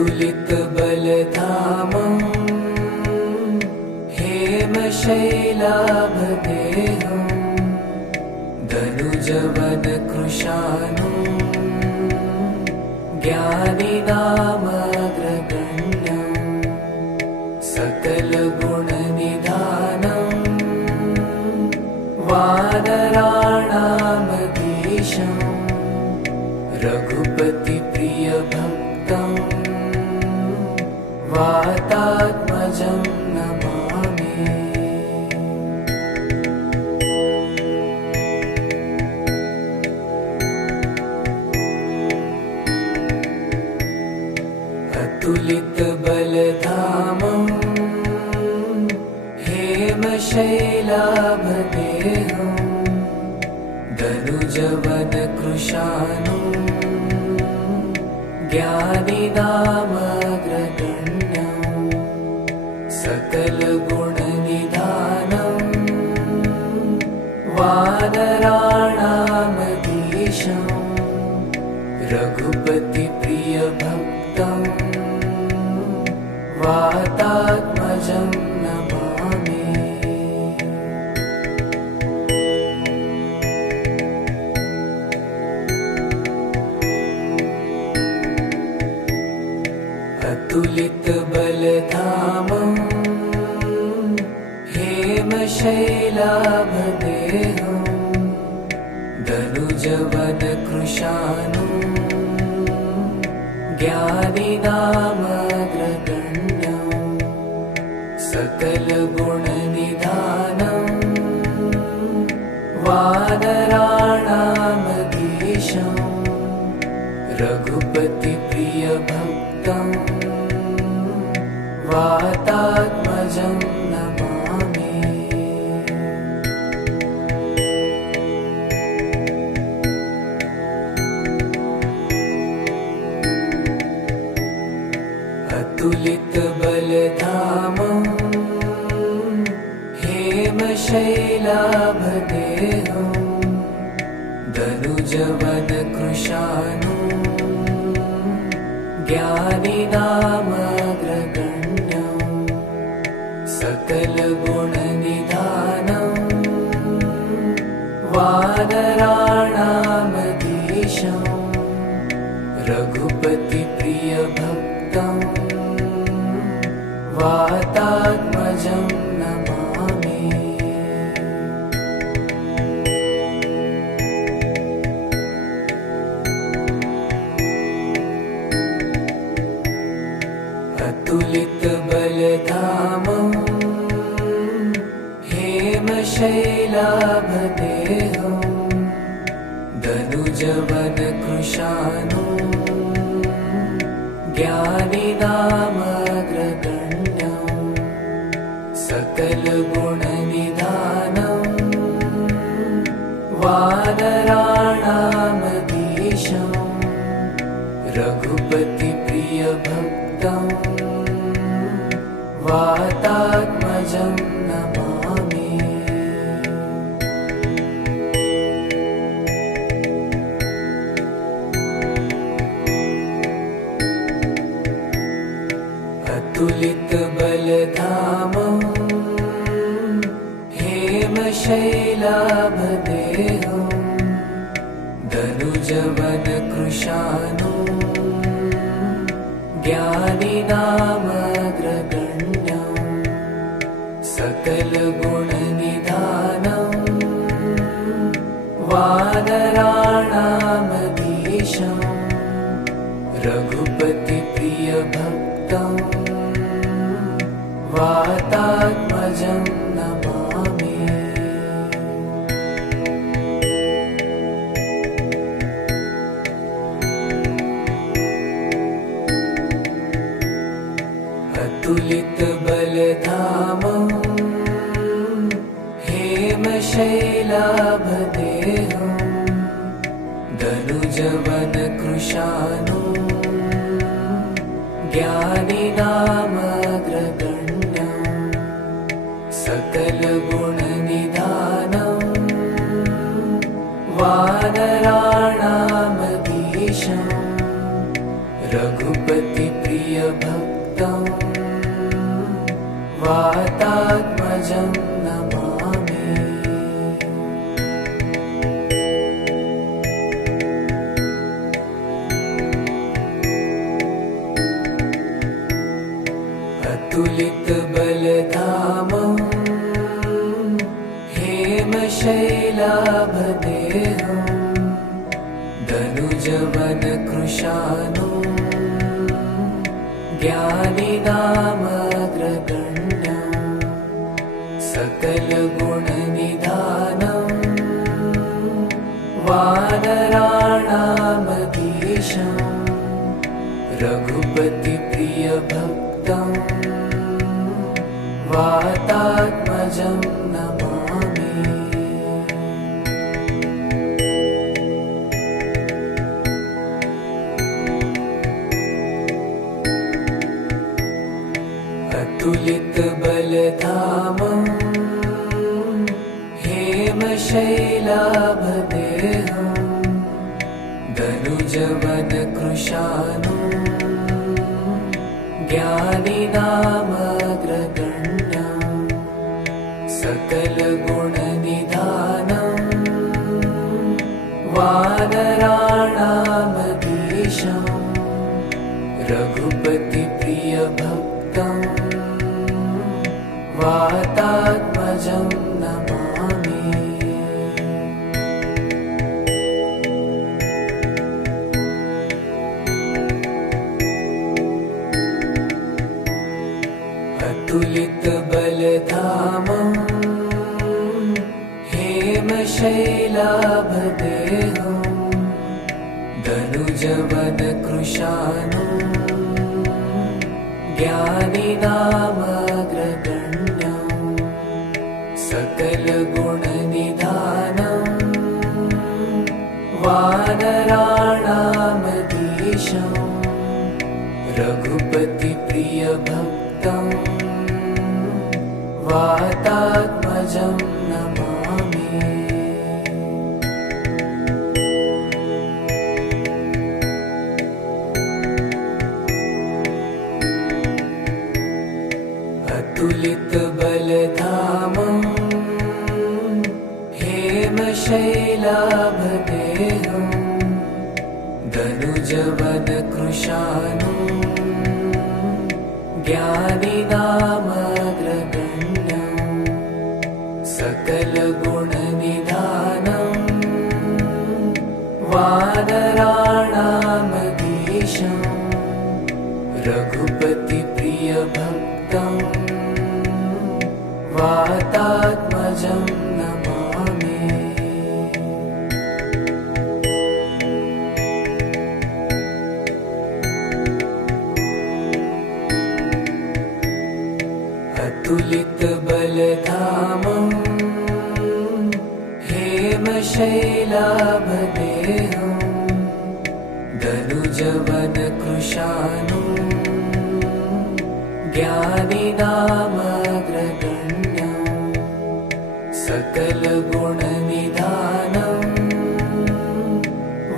अतुलितबलधामं हेमशैलाभदेहं धनुजवनकृशानुं ज्ञानिनामग्रगण्यं सकलगुणनिधानं वानराणामधीशं रघुपतिप्रियभक्तं वातात्मजं नमामि। अतुलितबलधामं हेमशैलाभदेहं धनुजवनकृशानुं ज्ञानिनामग्रगण्यं सकलगुणनिधानं वानराणामधीशं रघुपतिप्रियभक्तं वातात्मजं नमामि। अतुलितबलधामं हेमशैलाभदेहं धनुजवनकृशानुं ज्ञानिनामग्रगण्यं सकलगुणनिधानं वानराणामधीशं रघुपतिप्रियभक्तं वातात्मजं नमामि। अतुलितबलधामं हेमशैलाभदेहं धनुजवनकृशानुं ज्ञानिनामग्रगण्यं सकलगुणनिधानं वानराणामधीशं रघुपतिप्रियभक्तं वातात्मजं नमामि। अतुलितबलधामं हेमशैलाभदेहं धनुजवनकृशानुं ज्ञानिनामग्रगण्यं सकलगुणनिधानं वानराणामधीशं रघुपतिप्रियभक्तं वातात्मजं नमामि। अतुलितबलधामं हेमशैलाभदेहं धनुजवनकृशानुं ज्ञानिनामग्रगण्यं सकलगुणनिधानं वानराणामधीशं रघुपतिप्रियभक्तं वातात्मजं नमामि। अतुलितबलधामं हेमशैलाभदेहं धनुजवनकृशानुं ज्ञानिनामग्रगण्यं सकलगुणनिधानं वानराणामधीशं रघुपतिप्रियभक्तं प्रियभक्तं वातात्मजं नमामि। अतुलितबलधामं हेमशैलाभदेहं धनुजवनकृशानुं ज्ञानिनामग्रगण्यं सकलगुणनिधानं वानराणामधीशं रघुपतिप्रियभक्तं वातात्मजं नमामि। अतुलितबलधामं हेमशैलाभदेहं धनुजवनकृशानुं ज्ञानिनामग्रगण्यं सकलगुणनिधानं वानराणामधीशं रघुपतिप्रियभक्तं वातात्मजं नमामि। अतुलितबलधामं हेमशैलाभदेहं धनुजवनकृशानुं ज्ञानिनामग्रगण्यं सकलगुणनिधानं वानराणामधीशं रघुपतिप्रियभक्तं वातात्मजं नमामि। अतुलितबलधामं हेमशैलाभदेहं धनुजवनकृशानुं ज्ञानिनामग्रगण्यं सकलगुणनिधानं वानराणामधीशं रघुपतिप्रियभक्तं वातात्मजं नमामि। अतुलितबलधामं हेमशैलाभदेहं धनुजवनकृशानुं ज्ञानिनामग्रगण्यं सकलगुणनिधानं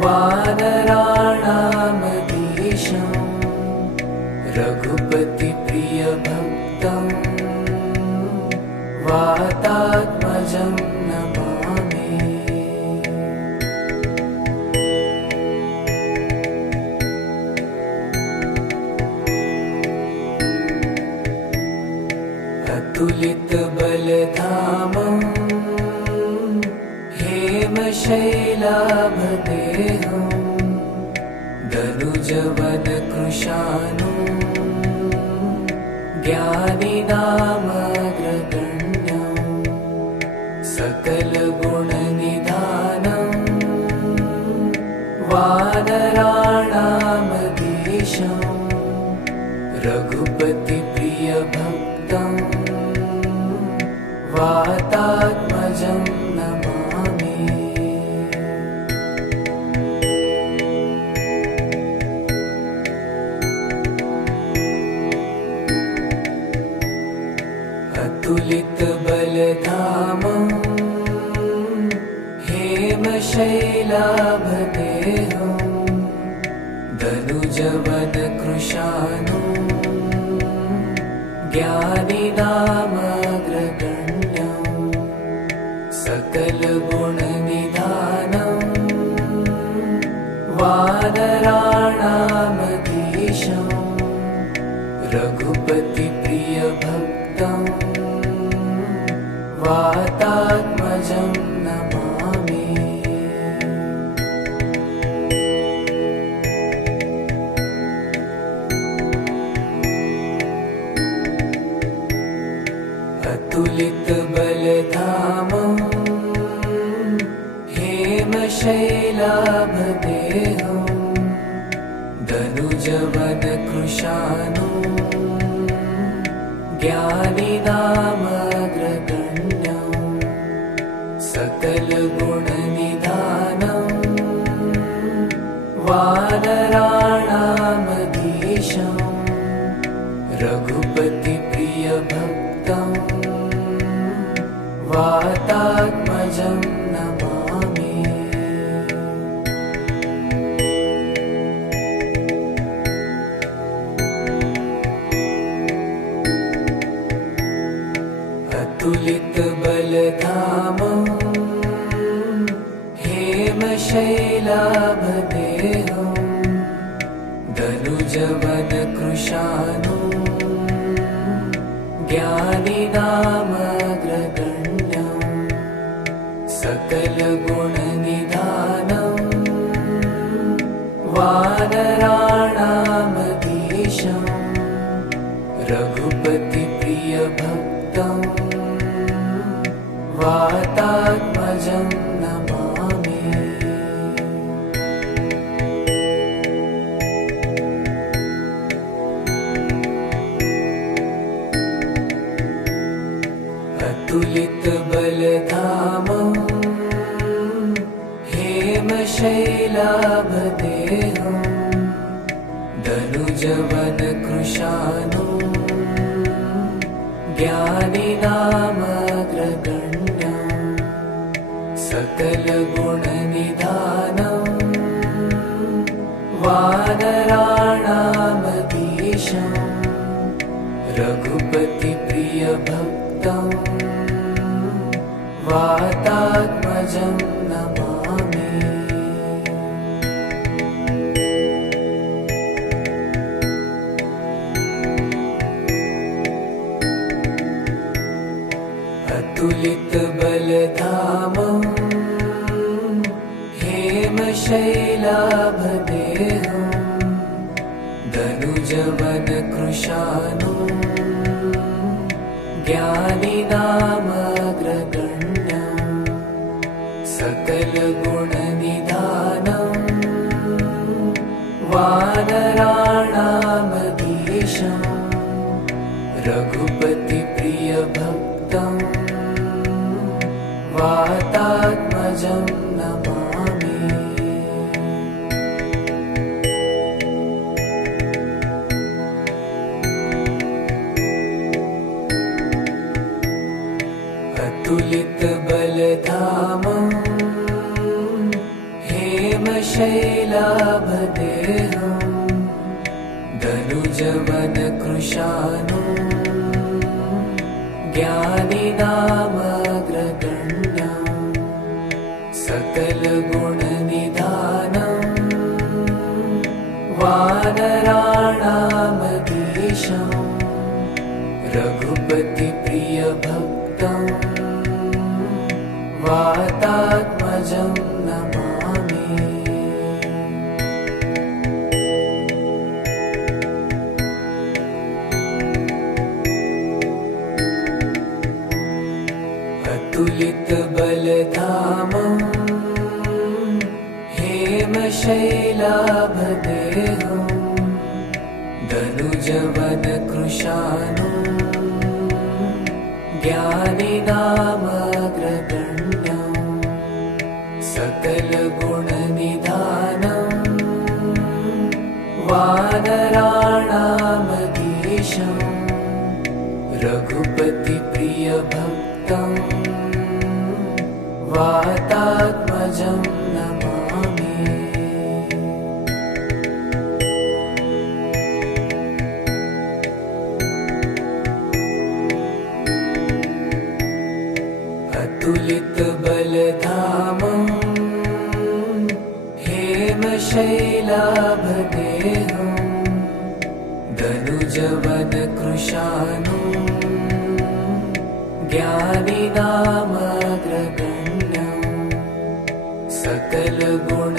वानराणामधीशं रघुपतिप्रियभक्तं वातात्मजं नमामि। अतुलितबलधामं हेमशैलाभदेहं धनुजवनकृशानुं ज्ञानिनामग्रगण्यं सकलगुणनिधानं वानराणामधीशं रघुपतिप्रियभक्तं वातात्मजं नमामि। अतुलितबलधामं हेमशैलाभदेहं दनुजवन कृशानु ज्ञानिनामग्रगण्यं सकलगुणनिधानं वानराणामधीशं रघुपतिप्रियभक्तं वातात्मजं नमामि। अतुलितबलधामं हेमशैलाभदेहं दनुजवनकृशानुं ज्ञानिनामग्रगण्यं सकलगुणनिधानं वानराणामधीशं रघुपतिप्रियभक्तं वातात्मजं नमामि। अतुलितबलधामं हेमशैलाभदेहं दनुजवनकृशानुं ज्ञानिनामग्रगण्यं सकलगुणनिधानं वानराणामधीशं रघुपतिप्रियभक्तं वातात्मजं नमामि। अतुलितबलधामं हेमशैलाभदेहं दनुजवनकृशानुं ज्ञानिनामग्रगण्यं सकलगुणनिधानं वानराणामधीशं रघुपतिप्रियभक्तं वातात्मजं नमामि। अतुलितबलधामं हेमशैलाभदेहं दनुजवनकृशानुं ज्ञानिनामग्रगण्यं सकलगुणनिधानं वानराणामधीशं रघुपतिप्रियभक्तं वातात्मजं नमामि। अतुलितबलधामं हेमशैलाभदेहं दनुजवनकृशानुं ज्ञानिनामग्रगण्यं सकलगुणनिधानं वानराणामधीशं रघुपतिप्रियभक्तं वातात्मजं नमामि। अतुलितबलधामं हेमशैलाभदेहं दनुजवनकृशानुं ज्ञानिनामग्रगण्यं सकलगुणनिधानं वानराणामधीशं रघुपतिप्रियभक्तं वातात्मजं नमामि। अतुलितबलधामं हेमशैलाभदेहं दनुजवनकृशानुं ज्ञानिनामग्रगण्यं सकलगुणनिधानं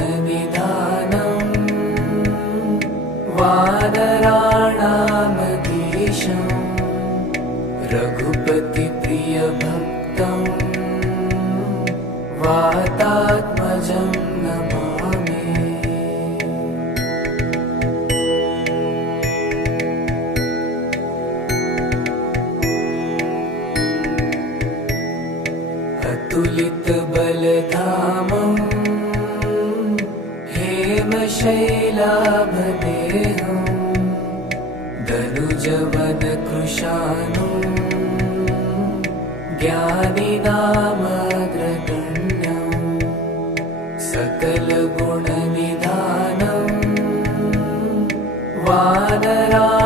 वानराणामधीशं रघुपतिप्रियभक्तं वातात्मजं नमामि। अतुलितबलधामं हेमशैलाभदेहं दनुजवनकृशानुं ज्ञानिनामग्रगण्यं सकलगुणनिधानं वानराणामधीशं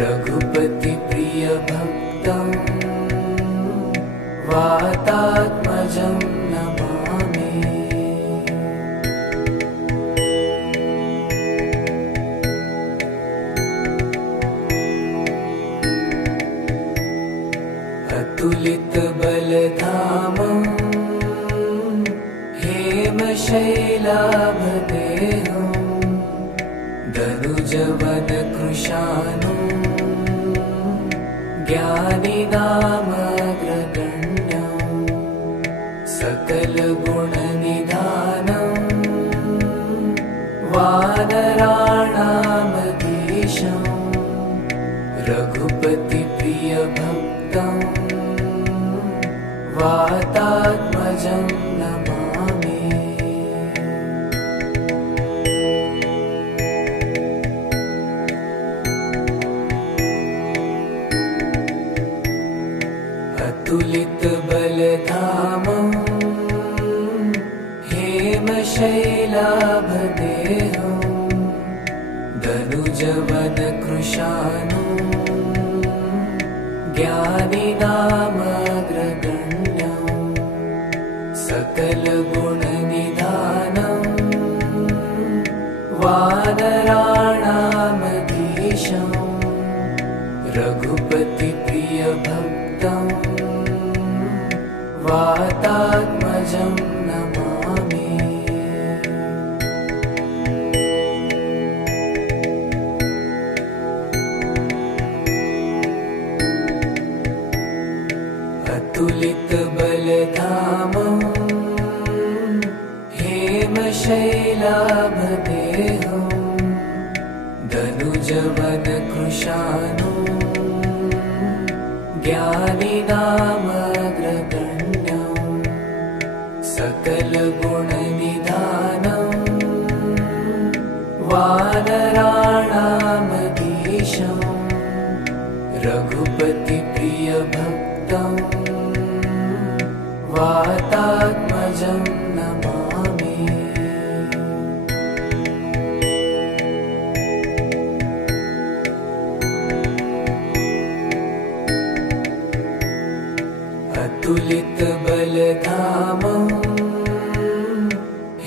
रघुपतिप्रियभक्तं वातात्मजं नमामि। अतुलितबलधामं हेमशैलाभदेहं दनुजवनकृशानुं ज्ञानिनामग्रगण्यं सकलगुणनिधानं वानराणामधीशं रघुपतिप्रियभक्तं वातात्मजं नमामि। अतुलितबलधामं हेमशैलाभदेहं दनुजवनकृशानुं ज्ञानिनामग्रगण्यं सकलगुणनिधानं वानराणामधीशं रघुपतिप्रियभक्तं वातात्मजं नमामि। अतुलितबलधामं हेमशैलाभदेहं दनुजवनकृशानुं ज्ञानिनामग्रगण्यं सकलगुणनिधानं वानराणामधीशं रघुपतिप्रियभक्तं वातात्मजं नमामि। अतुलितबलधामं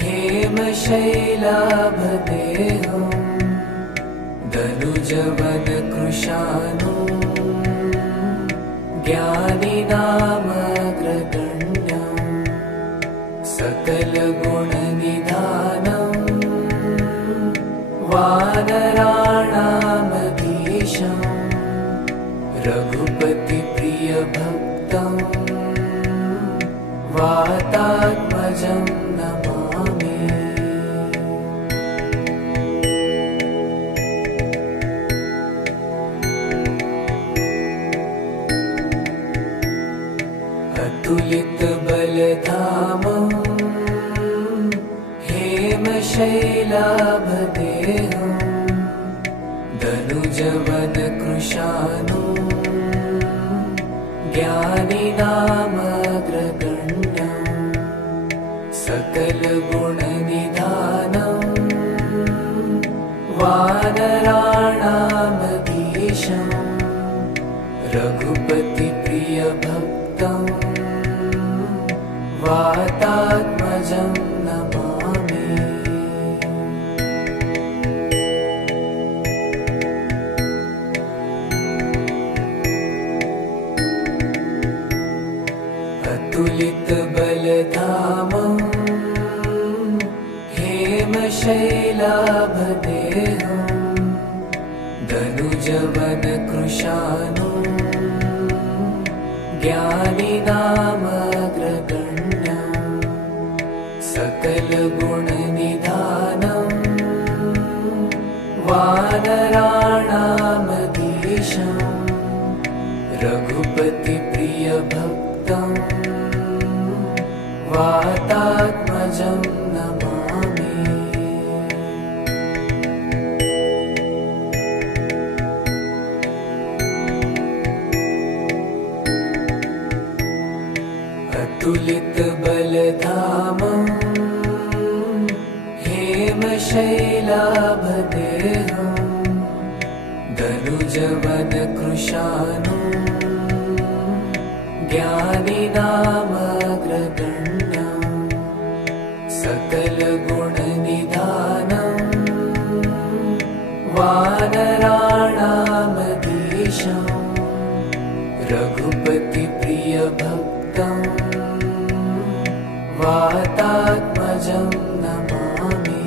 हेमशैलाभदेहं दनुजवनकृशानुं ज्ञानिनामग्रगण्यं सकलगुणनिधानं वानराणामधीशं रघुपतिप्रियभक्तं वातात्मजं नमामि। अतुलितबलधामं हेमशैलाभदेहं दनुजवनकृशानुं ज्ञानिनामग्रगण्यं सकलगुणनिधानं वानराणामधीशं रघुपति प्रिय भक्तं वातात्मजं नमामि। अतुलित बलधामं हेमशैलाभदेहं धनुजवन कृशानुं ज्ञानिनामग्रगण्यं सकलगुणनिधानं वानराणामधीशं रघुपतिप्रियभक्तं वातात्मजं नमामि। अतुलित बलधामं हेमशैलाभदेहं धनुजवन कृशानुं ज्ञानिनामग्रगण्यं सकलगुणनिधानं वानराणामधीशं रघुपतिप्रियभक्तं वातात्मजं नमामि।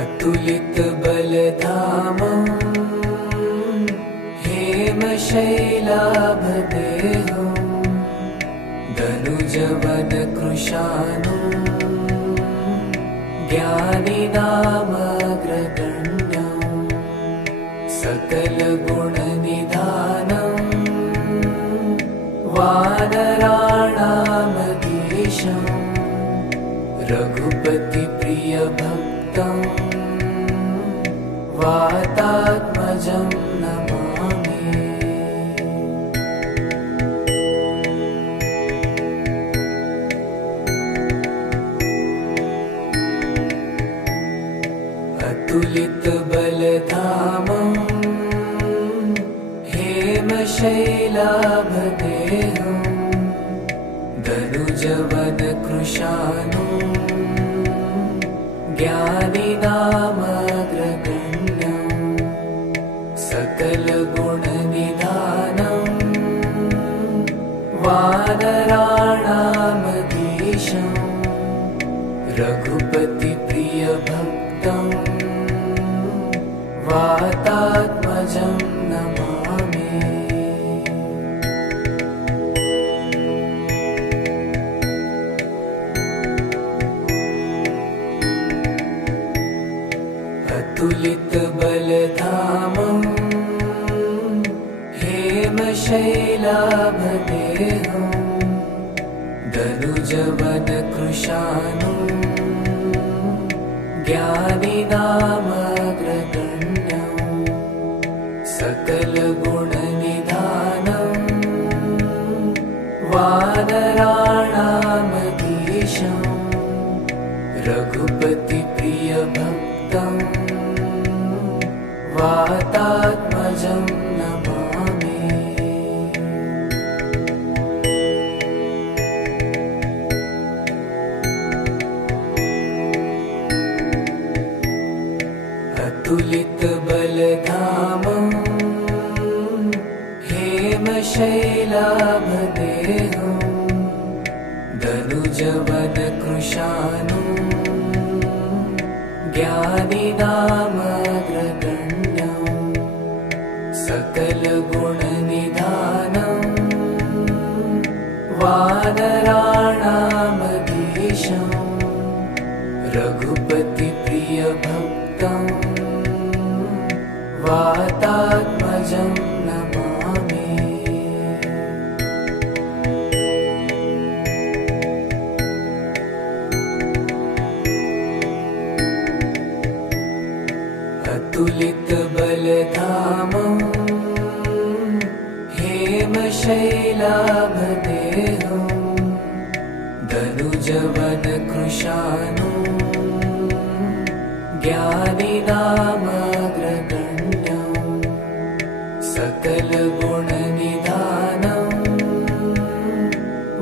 अतुलित बलधामं हेमशैलाभदेहं धनुजवन कृशानुं ज्ञानिनामग्रगण्यं सकलगुणनिधानं वानराणामधीशं रघुपतिप्रियभक्तं वातात्मजं नमामि। अतुलित बलधामं हेमशैलाभदेहं धनुजवन कृशानुं ज्ञानिनामग्रगण्यं सकलगुणनिधानं वानराणामधीशं रघुपतिप्रियभक्तं वातात्मजं नमामि। अतुलित बलधामं हेमशैलाभदेहं धनुजवन कृशानुं ज्ञानिनामग्रगण्यं सकलगुणनिधानं वानराणामधीशं रघुपतिप्रियभक्तं वातात्मजं नमामि। अतुलित बलधामं हेमशैलाभदेहं धनुजवन कृशानुं ज्ञानिनामग्रगण्यं सकलगुणनिधानं वानराणामधीशं रघुपतिप्रियभक्तं वातात्मजं नमामि। अतुलित बलधामं हेमशैलाभदेहं धनुजवन कृशानुं ज्ञानिनामग्रगण्यं सकलगुणनिधानं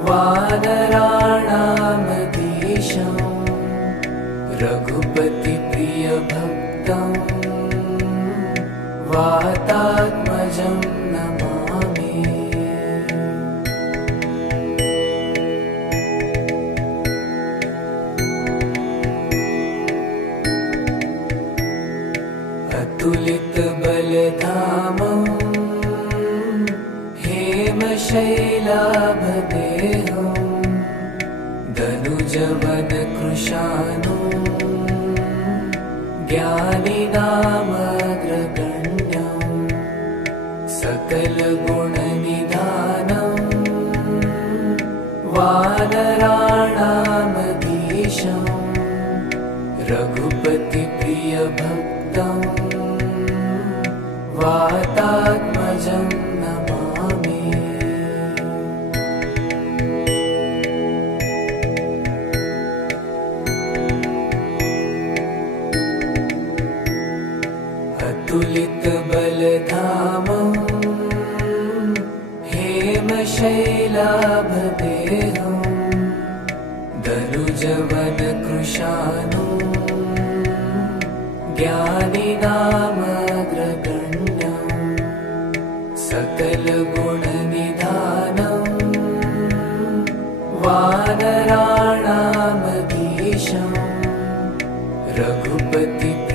वानराणामधीशं रघुपतिप्रियभक्तं वातात्मजं नमामि। अतुलितबलधामं हेमशैलाभदेहं दनुजवनकृशानुं ज्ञानिनामग्रगण्यं सकलगुणनिधानं वानराणामधीशं रघुपतिप्रियभक्तं वातात्मजं नमामि। अतुलितबलधामं हेमशैलाभदेहं दनुजवनकृशानुं ज्ञानिनामग्रगण्यं सकलगुणनिधानं वानराणामधीशं रघुपतिप्रियभक्तं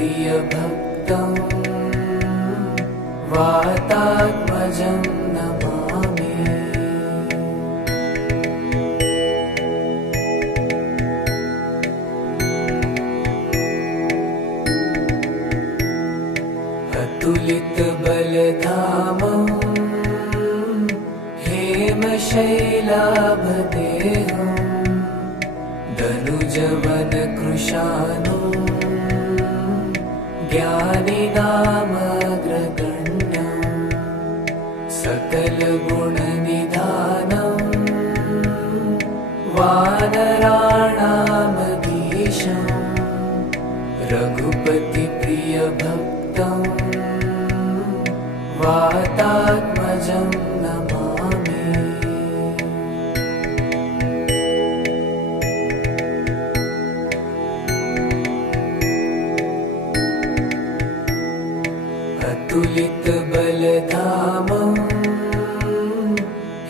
वातात्मजं नमामि। अतुलितबलधामं हेमशैलाभदेहं दनुजवनकृशानुं ज्ञानिनामग्रगण्यं सकलगुणनिधानं वानराणामधीशं रघुपतिप्रियभक्तं वातात्मजं नमामि। अतुलितबलधामं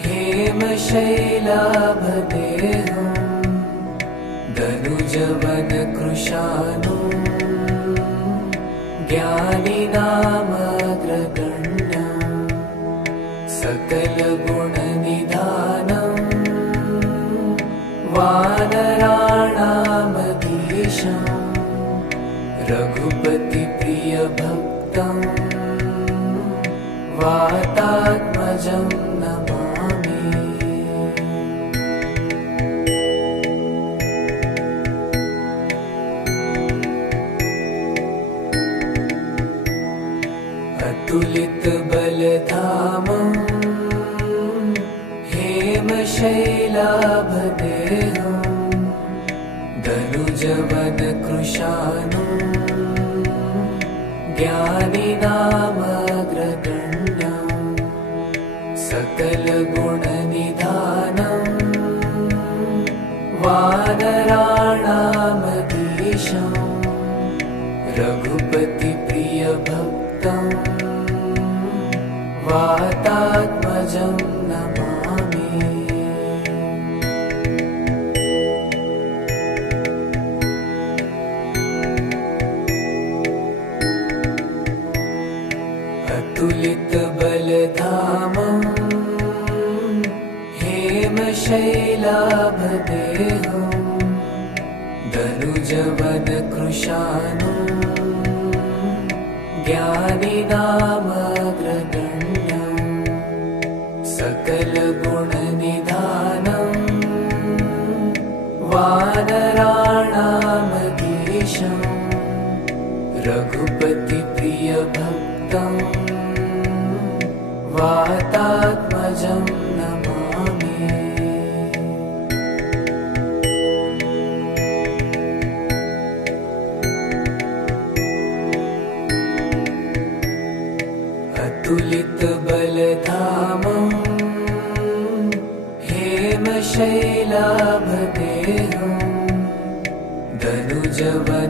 हेमशैलाभदेहं दनुजवनकृशानुं ज्ञानिनामग्रगण्यं सकलगुणनिधानं वानराणामधीशं रघुपतिप्रियभक्तं वातात्मजं नमामि। अतुलितबलधामं हेमशैलाभदेहं दनुजवनकृशानुं ज्ञानिनामग्रगण्यं सकलगुणनिधानं वानराणामधीशं रघुपतिप्रियभक्तं वातात्मजं नमामि। अतुलितबलधामं हेमशैलाभदेहं दनुजवनकृशानुं ज्ञानिनामग्रगण्यं सकलगुणनिधानं वानराणामधीशं रघुपतिप्रियभक्तं वातात्मजं नमामि। अतुलितबलधामं हेमशैलाभदेहं धनुजवनकृशानुं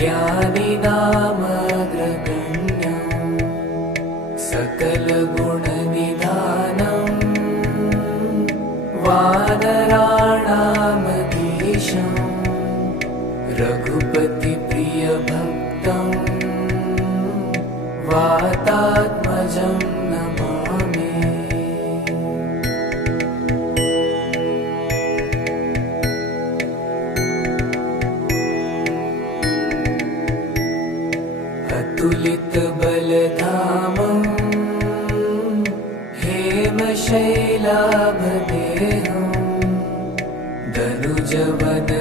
ज्ञानिनामग्रगण्यं सकलगुणनिधानं वानराणामधीशं रघुपतिप्रियभक्तं वातात्मजं नमामि। अतुलितबलधामं हेमशैलाभदेहं धनुजवनकृशानुं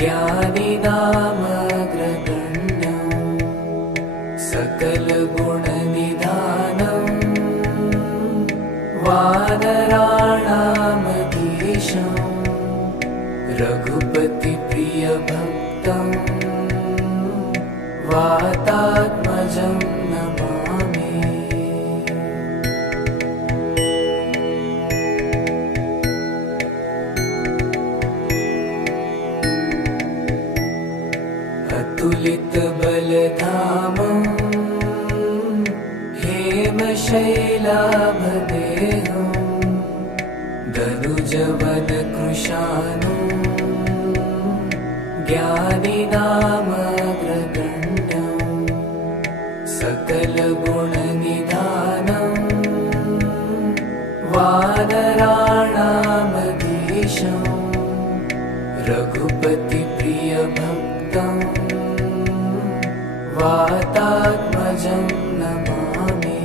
ज्ञानिनामग्रगण्यं सकलगुणनिधानं वानराणामधीशं रघुपतिप्रियभक्तं वातात्मजं नमामि। अतुलितबलधामं हेमशैलाभदेहं धनुजवनकृशानुं ज्ञानिनामग्रगण्यं सकलगुणनिधानं वानराणामधीशं रघुपतिप्रियभक्तं वातात्मजं नमामि।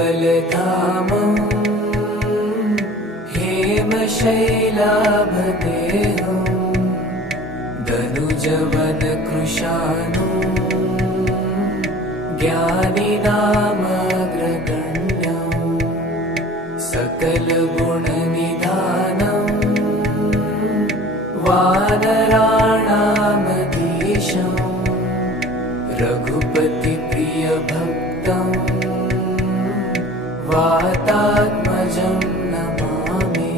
अतुलितबलधामं हेमशैलाभदेहं धनुजवनकृशानुं ज्ञानिनामग्रगण्यं सकलगुणनिधानं वानराणामधीशं रघुपतिप्रियभक्तं वातात्मजं नमामि।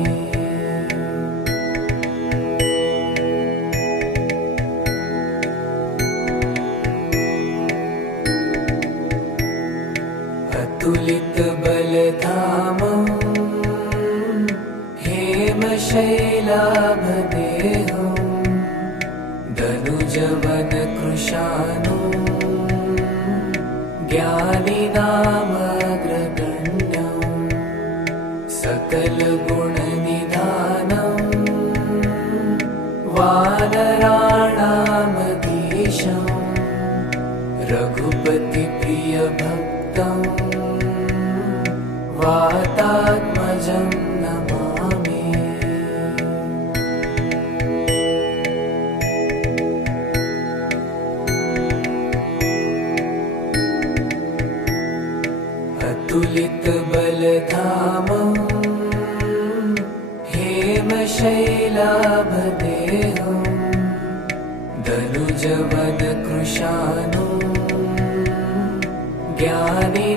अतुलितबलधामं हेमशैलाभदेहं धनुजवनकृशानुं ज्ञानिनामग्रगण्यं सकलगुणनिधानं वानराणामधीशं रघुपतिप्रियभक्तं वातात्मजं नमामि। अतुलितबलधामं हेमशैलाभदेहं धनुजवनकृशानुं ज्ञानिनामग्रगण्यं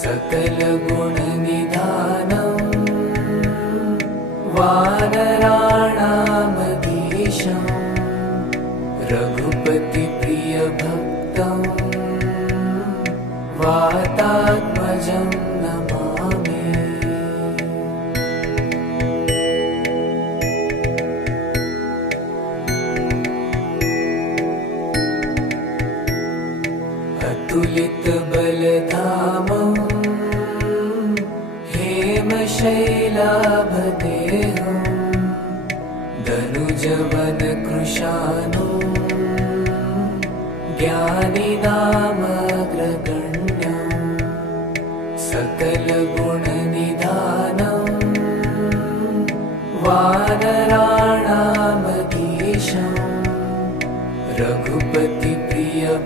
सकलगुणनिधानं वानराणामधीशं रघुपतिप्रियभक्तं वातात्मजं नमामि। अतुलितबलधामं हेमशैलाभदेहं धनुजवनकृशानुं ज्ञानिनामग्रगण्यं सकलगुणनिधानं वानराणामधीशं रघुपतिप्रियभक्तं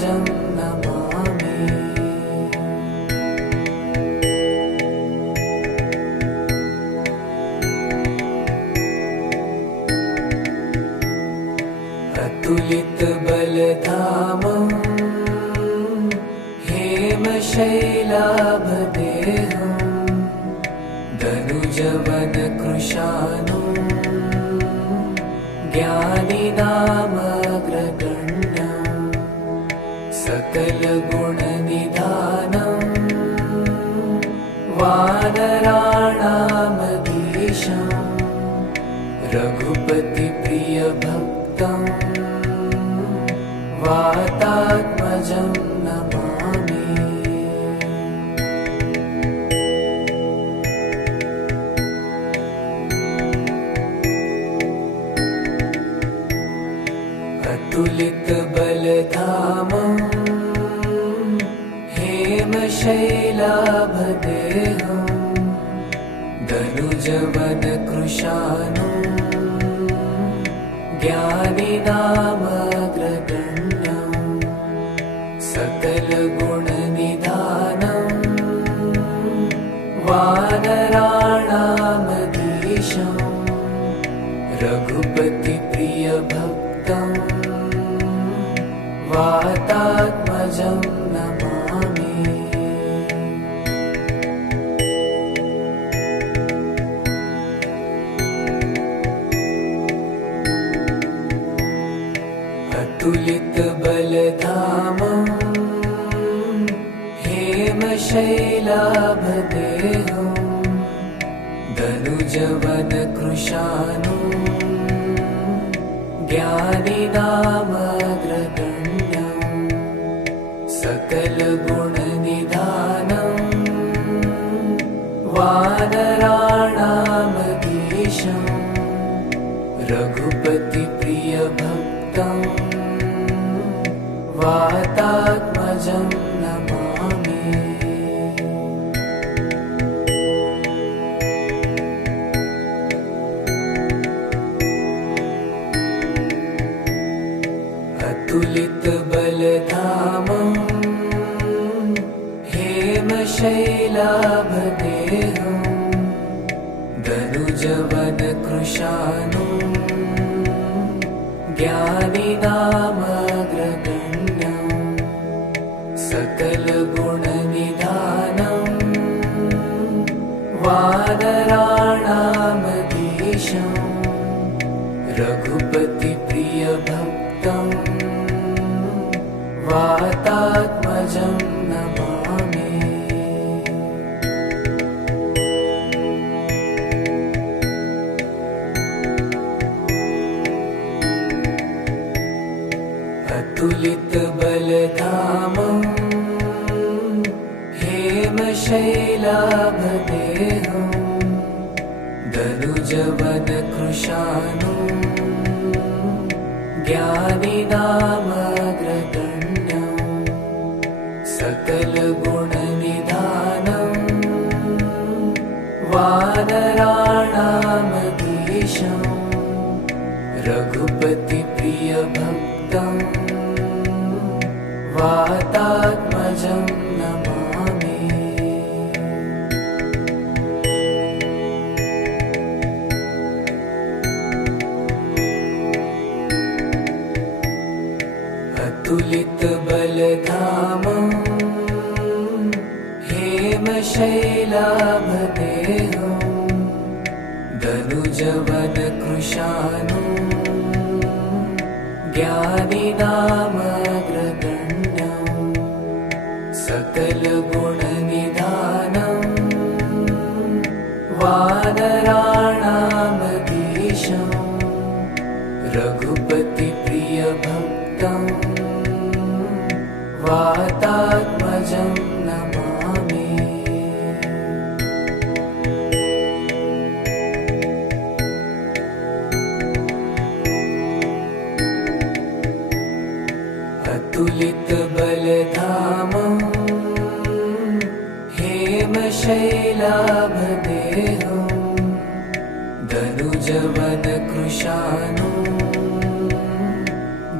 पद्मनाभात्मजं नमामि। अतुलितबलधामं हेमशैलाभदेहं धनुजवनकृशानुं ज्ञानिनामग्रगण्यं सकलगुणनिधानं वानराणामधीशं रघुपतिप्रियभक्तं वातात्मजं नमामि। अतुलितबलधामं हेमशैलाभदेहं धनुजवनकृशानुं ज्ञानिनामग्रगण्यं सकलगुणनिधानं वानराणामधीशं रघुपतिप्रियभक्तं वातात्मजं नमामि। अतुलितबलधामं हेमशैलाभदेहं धनुजवनकृशानुं ज्ञानिनामग्रगण्यं सकलगुणनिधानं वानराणामधीशं रघुपतिप्रियभक्तं वातात्मजं नमामि। अतुलितबलधामं हेमशैलाभदेहं धनुजवनकृशानुं ज्ञानिनामग्रगण्यं सकलगुणनिधानं वानराणामधीशं रघुपतिप्रियभक्तं वातात्मजं नमामि। अतुलितबलधामं हेमशैलाभदेहं धनुजवनकृशानुं ज्ञानिनामग्रगण्यं सकलगुणनिधानं वानराणामधीशं रघुपतिप्रियभक्तं वातात्मजं नमामि। अतुलितबलधामं हेमशैलाभदेहं धनुजवनकृशानुं ज्ञानिनामग्रगण्यं सकलगुणनिधानं वानराणामधीशं रघुपतिप्रियभक्तं वातात्मजं नमामि। अतुलितबलधामं हेमशैलाभदेहं धनुजवनकृशानुं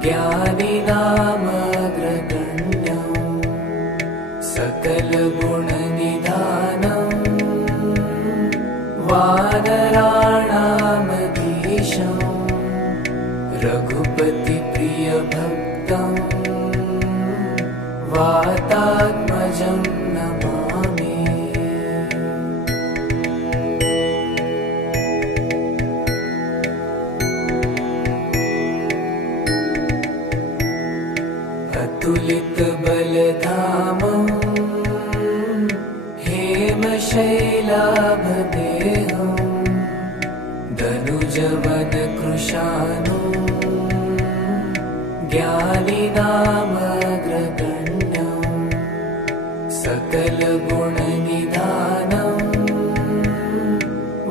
ज्ञानिनामग्रगण्यं सकलगुणनिधानं वानराणामधीशं रघुपतिप्रियभक्तं वातात्मजं नमामि। अतुलितबलधामं हेमशैलाभदेहं दनुजवनकृशानुं ज्ञानिनामग्रगण्यं सकलगुणनिधानं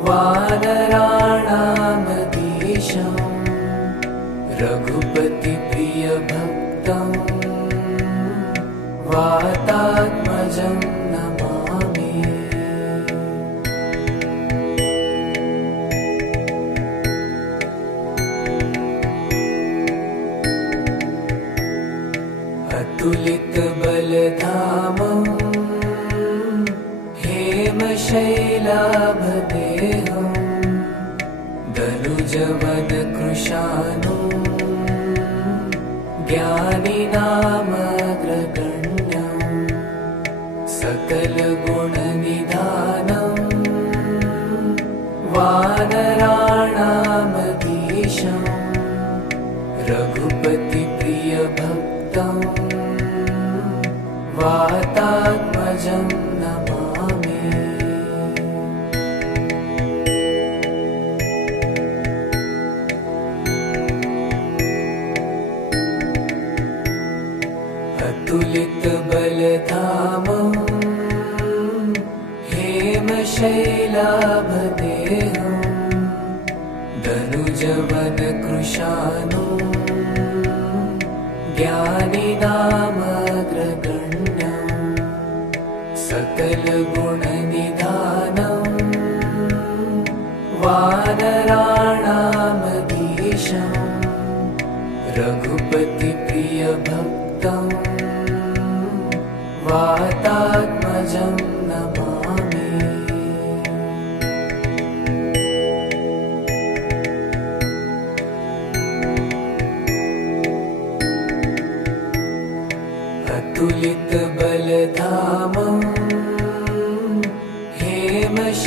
वानराणामधीशं रघुपतिप्रियभक्तं वातात्मजं नमामि। अतुलितबलधामं हेमशैलाभदेहं दनुजवनकृशानुं ज्ञानिनामग्रगण्यं सकलगुणनिधानं वानराणामधीशं रघुपतिप्रियभक्तं वातात्मजं नमामि। अतुलितबलधामं हेमशैलाभदेहं दनुजवनकृशानुं ज्ञानिनामग्रगण्यं सकलगुणनिधानं वानराणामधीशं रघुपतिप्रियभक्तं वातात्मजं नमामि। अतुलितबलधामं हेमशैलाभदेहं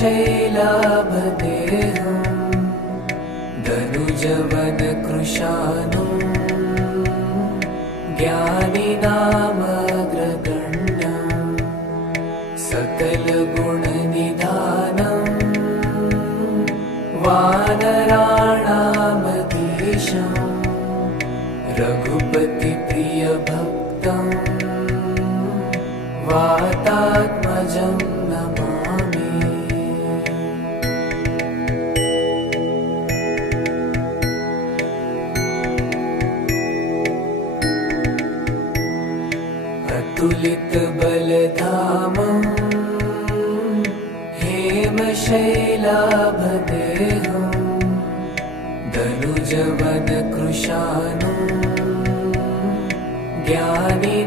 दनुजवनकृशानुं ज्ञानिनामग्रगण्यं सकलगुणनिधानं वानराणामधीशं रघुपतिप्रियभक्तं वातात्मजं नमामि। अतुलितबलधामं हेमशैलाभदेहं दनुजवनकृशानुं ज्ञानिनामग्रगण्यं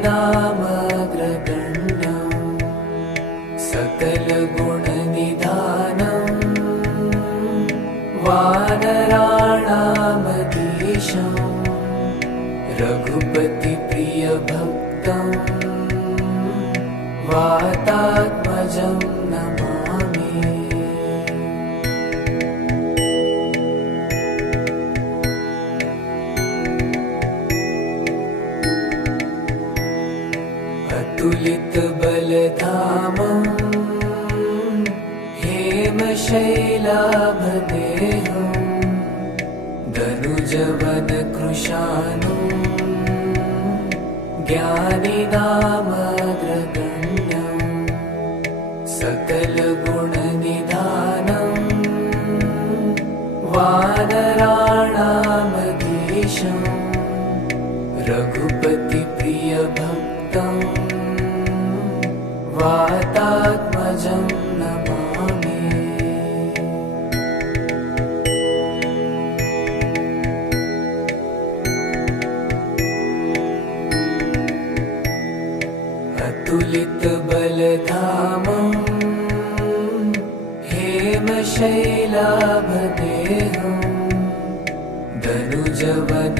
सकलगुणनिधानं वानराणामधीशं रघुपतिप्रियभक्तं वातात्मजं नमामि। अतुलितबलधामं हेमशैलाभदेहं दनुजवनकृशानुं ज्ञानिनामग्रगण्यं सकलगुणनिधानं वानराणामधीशं रघुपतिप्रियभक्तं वातात्मजं नमामि। अतुलितबलधामं बलधामम् हेमशैलाभदेहम् दनुजवनकृशानुम्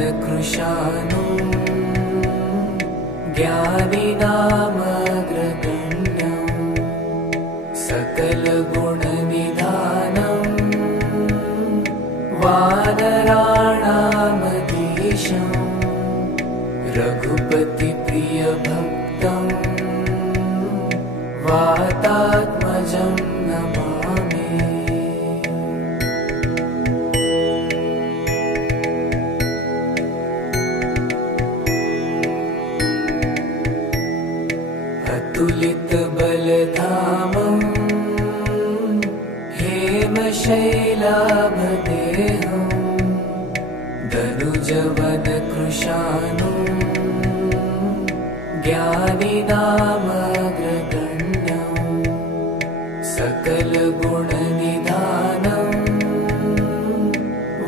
ज्ञानिनामग्रगण्यम् सकलगुणनिधानम् वानराणामधीशम् रघुपतिप्रियभक्तम् वातात्मजं नमामि। अतुलितबलधामम् हेमशैलाभदेहम् दनुजवनकृशानुम् ज्ञानिनामग्रगण्यम् सकलगुणनिधानम्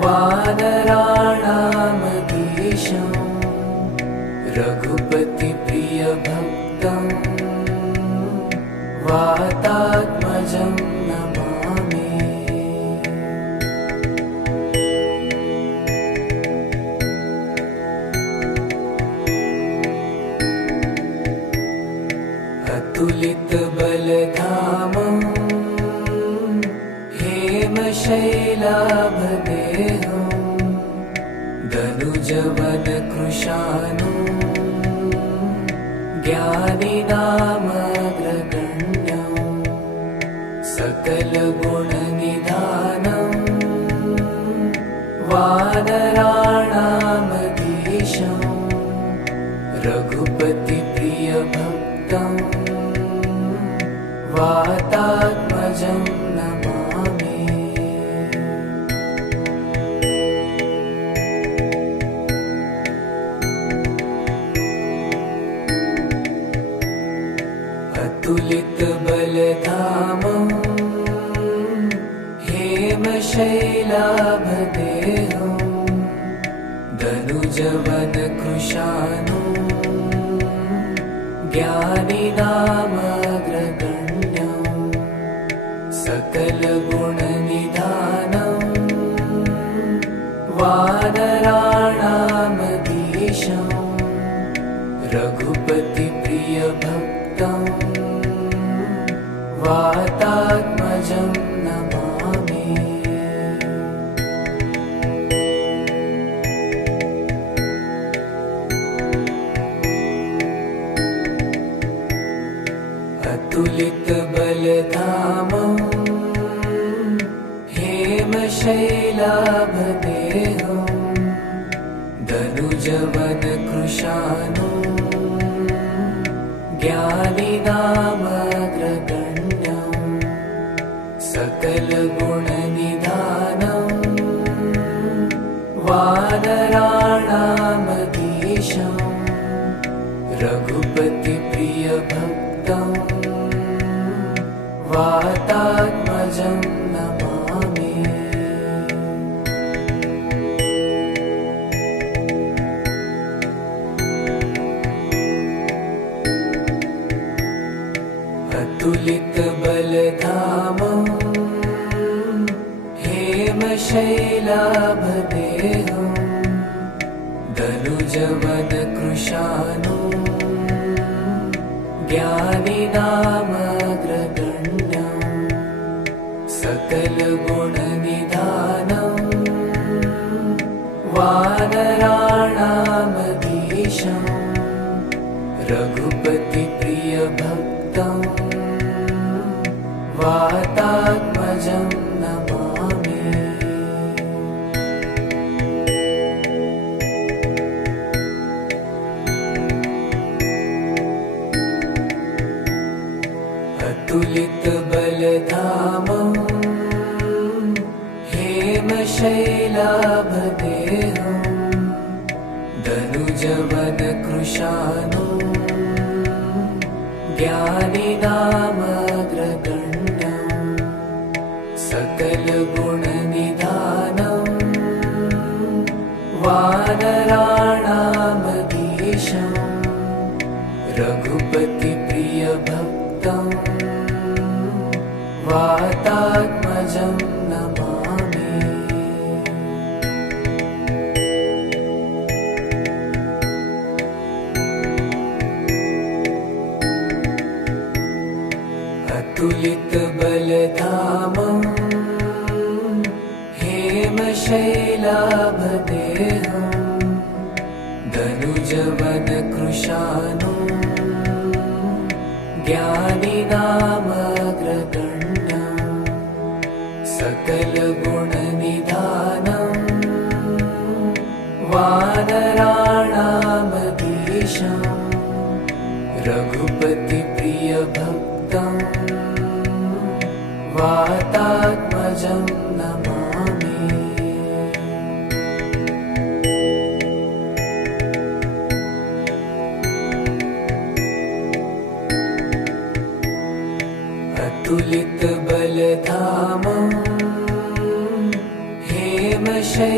वानराणामधीशम् रघुपतिप्रियभक्तम् वातात्मजं नमामि। अतुलितबलधामम् हेमशैलाभदेहम् दनुजवनकृशानुम् ज्ञानिनामग्रगण्यम् सकलगुणनिधानम् वानराणामधीशम् रघुपतिप्रियभक्तम् वातात्मजं नमामि। अतुलितबलधामम् हेमशैलाभदेहम् दनुजवनकृशानुम् ज्ञानिनामग्रगण्यम् सकलगुणनिधानम् वानराणामधीशम् रघुपतिप्रियभक्तम् वातात्मजं नमामि। अतुलितबलधामम् हेमशैलाभदेहम् दनुजवनकृशानुम् ज्ञानिनामग्रगण्यम् सकलगुणनिधानम् वानराणामधीशम् रघुपतिप्रियभक्तम् वातात्मजं नमामि। अतुलितबलधामम् हेमशैलाभदेहम् दनुजवनकृशानुम् ज्ञानिनामग्रगण्यम् सकलगुणनिधानम् वानराणामधीशम् रघुपतिप्रियभक्तम् वातात्मजं नमामि। अतुलितबलधामम् हेमशैलाभदेहम् दनुजवनकृशानुम् ज्ञानिनामग्रगण्यम् सकलगुणनिधानम् वानराणामधीशम् रघुपतिप्रियभक्तम् प्रियभक्तं वातात्मजं नमामि। अतुलितबलधामं हेमशैलाभदेहं धनुजवनकृशानुं ज्ञानिनामग्रगण्यं सकलगुणनिधानं वानराणामधीशं रघुपतिप्रियभक्तं वातात्मजं नमामि। अतुलितबलधामं हेमशैलाभदेहं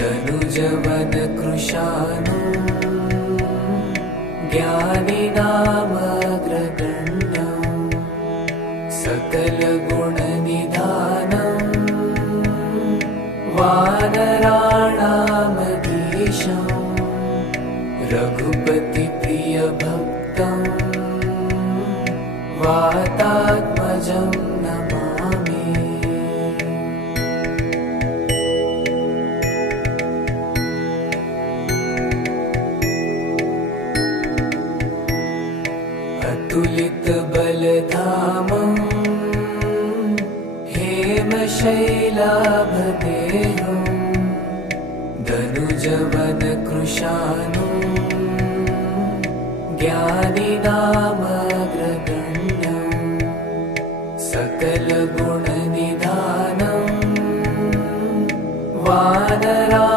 धनुजवनकृशानुं ज्ञानिनामग्रगण्यं सकलगुणनिधानं वानराणामधीशं रघुपतिप्रियभक्तं वातात्मजं नमामि। अतुलितबलधामं हेमशैलाभदेहं धनुजवनकृशानुं ज्ञानिनामग्रगण्यं सकलगुणनिधानं वानराणामधीशं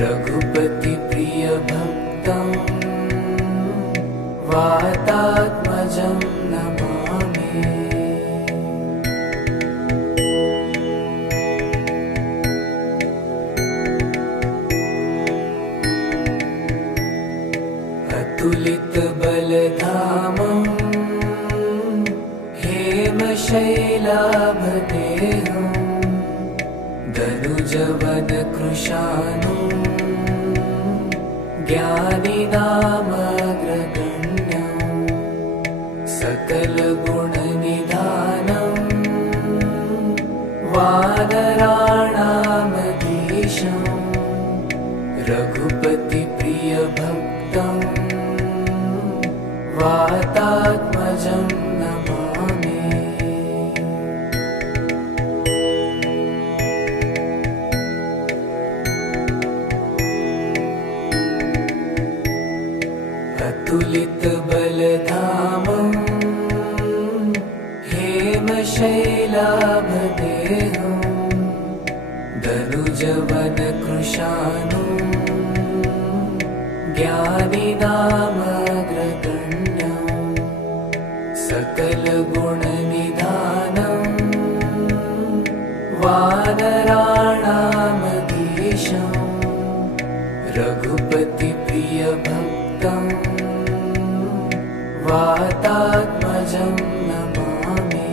रघुपतिप्रियभक्तं वातात्मजं नमामि। अतुलितबलधामं हेमशैलाभदेहं धनुजवनकृशानुं ज्ञानिनामग्रगण्यं सकलगुणनिधानं वानराणामधीशं रघुपतिप्रियभक्तं वातात्मजं नमामि। अतुलितबलधामं हेमशैलाभदेहं धनुजवनकृशानुं ज्ञानिनामग्रगण्यं सकलगुणनिधानं वानराणामधीशं रघुपतिप्रियभक्तं वातात्मजं नमामि।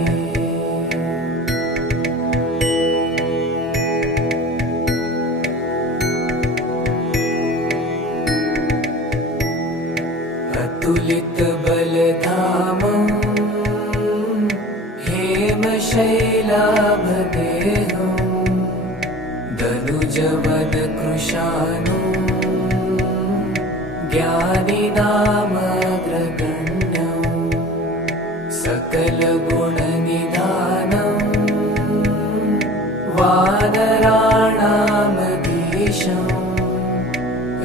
अतुलितबलधामं हेमशैलाभदेहं धनुजवनकृशानुं ज्ञानिनामग्रगण्यं सकलगुणनिधानं वानराणामधीशं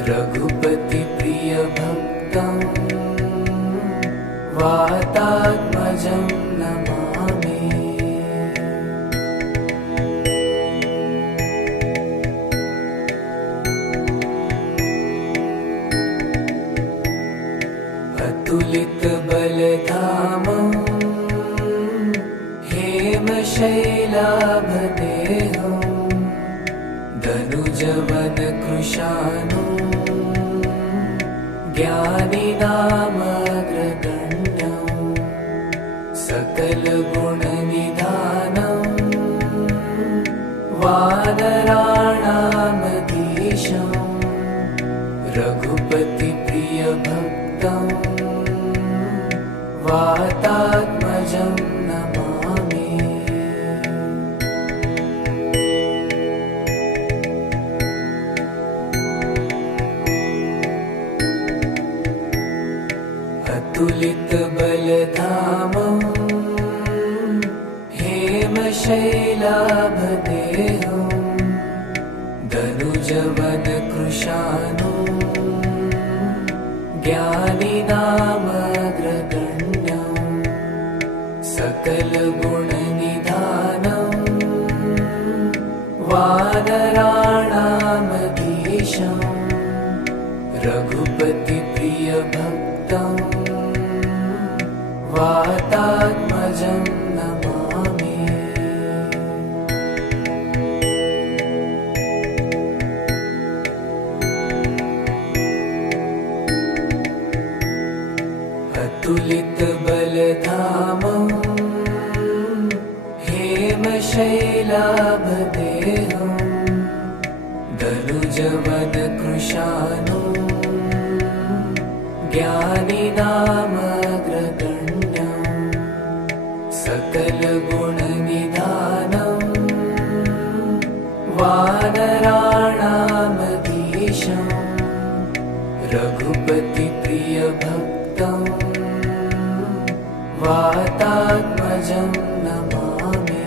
रघुपतिप्रियभक्तं वातात्मजं नमामि। अतुलितबलधामं हेमशैलाभदेहं धनुजवनकृशानुं ज्ञानिनामग्रगण्यं सकलगुणनिधानं वानराणामधीशं रघुपतिप्रियभक्तं वातात्मजं नमामि। अतुलितबलधामं हेमशैलाभदेहं दनुजवनकृशानुं ज्ञानिनामग्रगण्यं सकलगुणनिधानं वानराणामधीशं रघुपतिप्रियभक्तं वातात्मजं नमामि। अतुलितबलधामं हेमशैलाभदेहं दनुजवनकृशानुं ज्ञानिनामग्रगण्यं सकलगुणनिधानं वानराणामधीशं रघुपतिप्रियभक्तं वातात्मजं नमामि।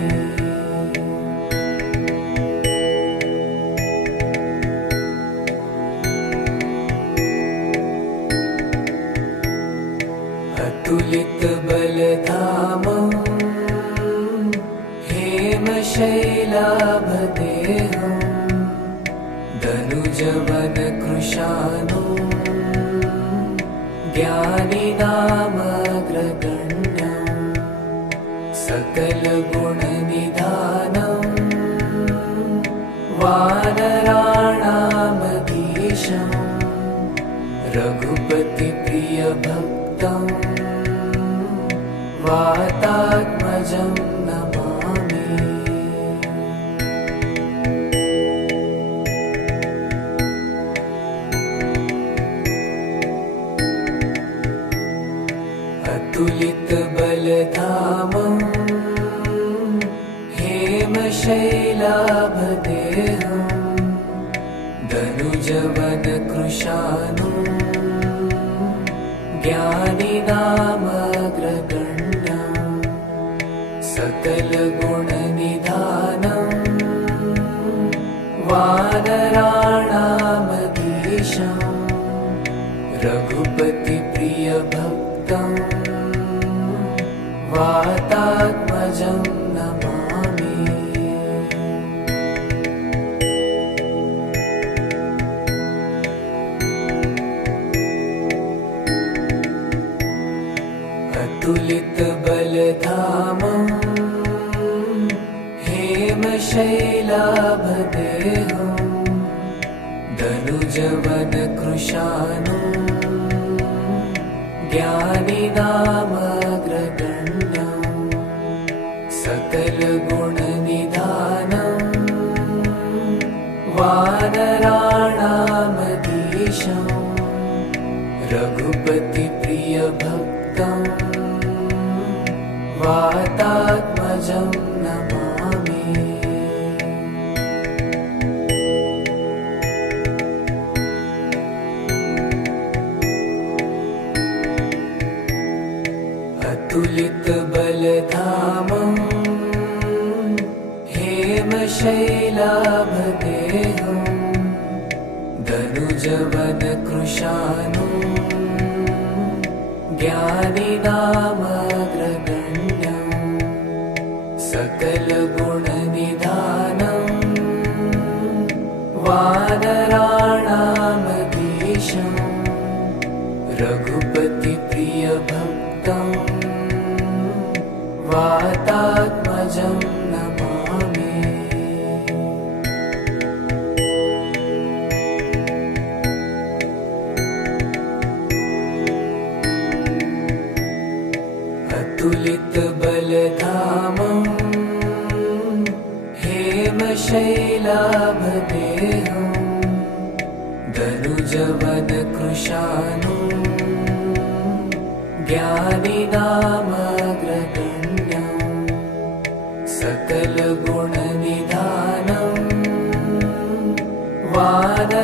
अतुलितबलधामं हेमशैलाभदेहं दनुजवनकृशानुं ज्ञानिनामग्रगण्यं सकलगुणनिधानं वानराणामधीशं रघुपतिप्रियभक्तं वातात्मजं नमामि। अतुलितबलधामं हेमशैलाभदेहं दनुजवनकृशानुं ज्ञानिनामग्रगण्यं सकलगुणनिधानं वानराणामधीशं रघुपतिप्रियभक्तं वातात्मजं नमामि। अतुलितबलधामं हेमशैलाभदेहं दनुजवनकृशानुं ज्ञानिनामग्रगण्यं सकलगुणनिधानं वानराणामधीशं रघुपतिप्रियभक्तं वातात्मजं नमामि। अतुलितबलधामं हेमशैलाभदेहं दनुजवनकृशानुं ज्ञानिनामग्रगण्यं सकलगुणनिधानं वानराणामधीशं रघुपतिप्रियभक्तं वातात्मजं नमामि। अतुलितबलधामं हेमशैलाभदेहं दनुजवनकृशानुं ज्ञानिनामग्रगण्यं सकलगुणनिधानं वानराणामधीशं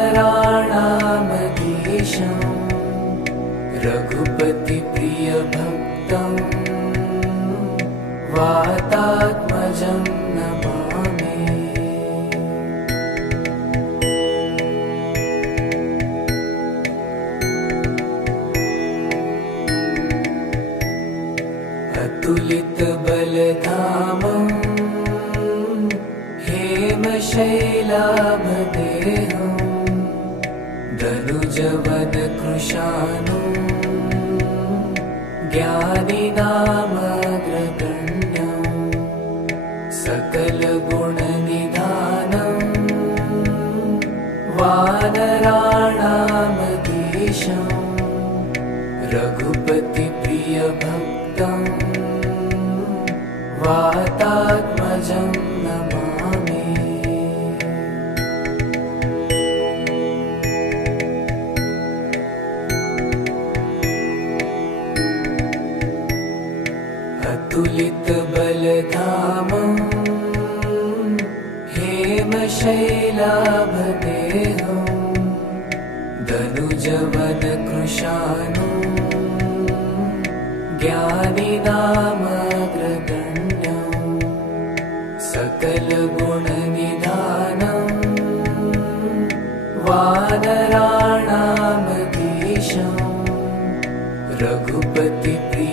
रघुपतिप्रियभक्तं वातात्मजं नमामि। अतुलितबलधामं हेमशैलाभदेहं दनुजवनकृशानुं ज्ञानिनामग्रगण्यं सकलगुणनिधानं वानराणामधीशं रघुपतिप्रियभक्तं वातात्मजं नमामि। अतुलितबलधामं हेमशैलाभदेहं दनुजवनकृशानुं ज्ञानिनामग्रगण्यं सकलगुणनिधानं वानराणामधीशं रघुपतिप्रियभक्तं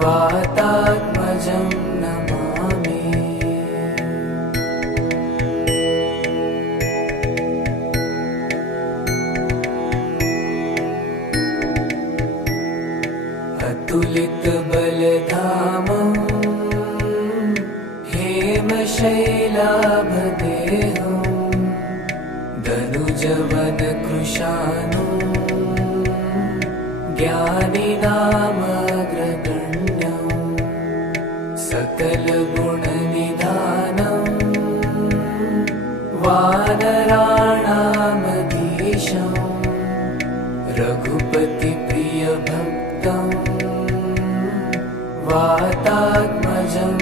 वातात्मजं नमामि। अतुलितबलधामं हेमशैलाभदेहं दनुजवनकृशानुं ज्ञानिनामग्रगण्यं सकलगुणनिधानं वानराणामधीशं रघुपतिप्रियभक्तं वातात्मजं